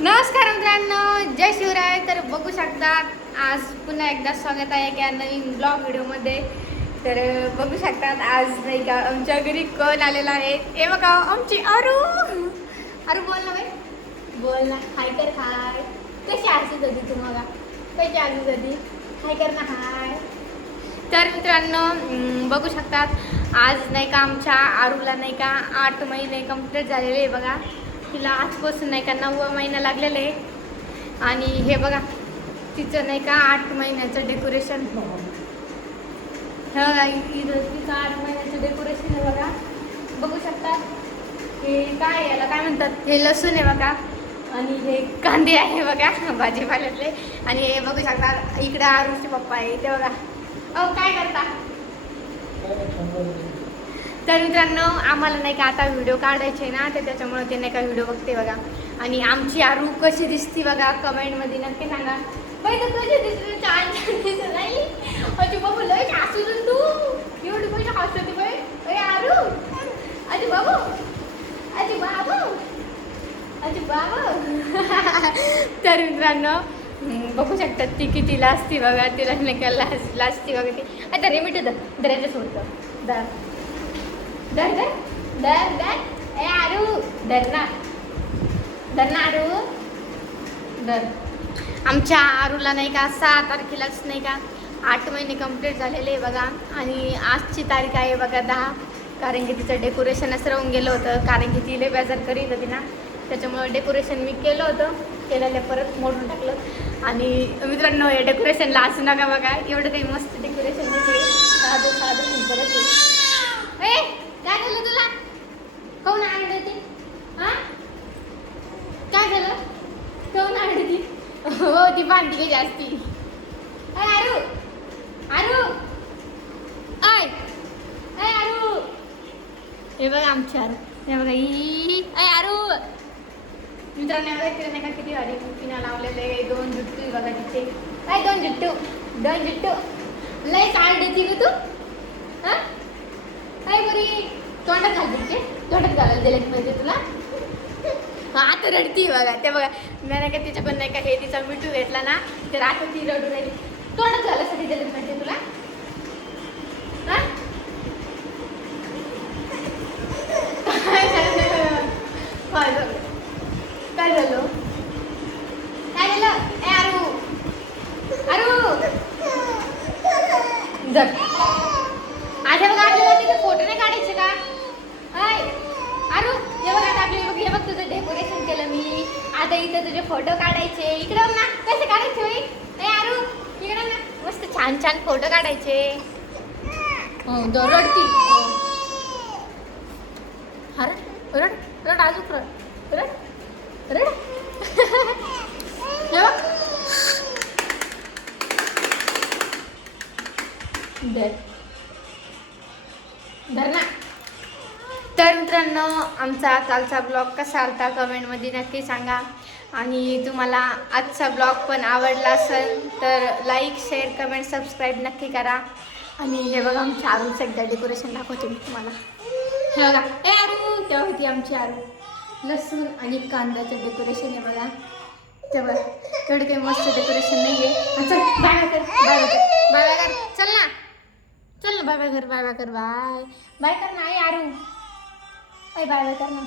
नमस्कार मित्रांनो, जय शिवराय. तर बघू शकता आज पुन्हा एकदा स्वागत आहे एका नवीन ब्लॉग व्हिडिओमध्ये. तर बघू शकतात आज नाही का आमच्या घरी कोण आलेला आहे. हे बघा आमची आरू. आरू बोल ना बाई, बोल ना. हाय कर. हाय कशी असू कधी तू बघा, कशी असू कधी हाय कर ना. हाय. तर मित्रांनो बघू शकतात आज नाही का आमच्या आरूला नाही का 8 महिने कंप्लीट झालेले आहे बघा. तिला आजपासून नाही का 9वा महिना लागलेला आहे. आणि हे बघा तिचं नाही का 8 महिन्याचं डेकोरेशन. इथं तिचं 8 महिन्याचं डेकोरेशन आहे बघा. बघू शकतात हे काय याला काय म्हणतात, हे लसूण आहे बघा. आणि हे कांदे आहे बघा भाजीपाल्यातले. आणि हे बघू शकतात इकडे आरूचे पप्पा आहे ते बघा. अहो काय करता. तर मित्रांनो आम्हाला नाही का आता व्हिडिओ काढायचे ना, तर त्याच्यामुळे ते नाही का व्हिडिओ बघते बघा. आणि आमची आरू कशी दिसती बघा कमेंटमध्ये नक्की सांगा. बाई तर कशी दिसते, छान छान दिसत नाही. अजी बाबू लय हसू तू, एवढी कशी हसते बाई. अरे आरू, अजी बाबू, अजी बाबू, अजी बाबू. तर मित्रांनो बघू शकतात ती किती लाजती बघा. तिला नाही का लाजती बघा ती. आता रे मिठू दराच्या सोडतं दर दर दर दर दर. ए आरू दर ना, दर ना आरू दर. आमच्या आरूला नाही का 6 तारखेलाच नाही का 8 महिने कंप्लीट झालेले आहे बघा. आणि आजची तारीख आहे बघा 10. कारण की तिचं डेकोरेशनच राहून गेलं होतं. कारण की ती लय बेजार करीत होती ना, त्याच्यामुळे डेकोरेशन मी केलं होतं. केलेलं परत मोडून टाकलं. आणि मित्रांनो हे डेकोरेशनला असू नका बघा, एवढं काही मस्त डेकोरेशन नाही. साधं साधं सिंपलच आहे. ए काय झालं तुला, कोण आणली ती? हां काय झालं, कोण आणली ती? हो ती भांडी घे जास्ती. अय आरू, आरू, आय अय आरू. हे बघा आमची आरू, हे बघा ही. अय आरू मित्रांनो नाही का किती भारी पिना लावलेले. 2 जुट्टू बघा तिचे. काय 2 जुट्टू, 2 जुट्टू लय चाल देते ग तू. हां काय बरी तोंडात घालते, तोंडात घालायला दिले पाहिजे तुला. हा आता रडती बघा. ते बघा मी नाही का तिच्या पण नाही का हे तिचा मिठू घेतला ना, तर आता ती रडू राहिली. तोंडात घालायसाठी दिले पाहिजे तुला. हां काय झालं, काय झालं, काय झालं, काय झालं. ए आरू, आरू जर आता बघा आपल्याला तिथे फोटो नाही काढायचे का. हाय आरू हे बघ आता आपली हे बघ तुझं डेकोरेशन केलं मी. आता इथं तुझे फोटो काढायचे. इकडे ना कसे काढायचे बाई. ए आरू इकडे ना मस्त छान छान फोटो काढायचे. हो रडती. हा रड रड रड अजून रड रड रड. धरणा. तर मित्रांनो आमचा कालचा ब्लॉग कसा आलता कमेंटमध्ये नक्की सांगा. आणि तुम्हाला आजचा ब्लॉग पण आवडला असेल तर लाईक शेअर कमेंट सबस्क्राईब नक्की करा. आणि हे बघा आमच्या आरूचं एकदा डेकोरेशन दाखवते मी तुम्हाला. हे बघा ए आरू, तेव्हा होती आमची आरू. लसूण आणि कांद्याचं डेकोरेशन आहे बघा. तेव्हा तेवढं काही मस्त डेकोरेशन नाही आहे. चल बाय बाय कर, बाय बाय कर, बाय बाय कर. चल ना, चल ना बाय बाय कर, बाय बाय कर, बाय बाय कर ना. आई आरू बाय बाय कर ना.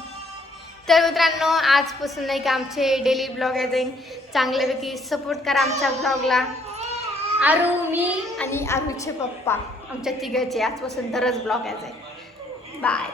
तर मित्रांनो आजपासून नाही का आमचे डेली ब्लॉग आहे जाईन. चांगल्यापैकी सपोर्ट करा आमच्या ब्लॉगला. आरू, मी आणि आरूचे पप्पा आमच्या तिघांचे आजपासून दररोज ब्लॉग आहे जाईन. बाय.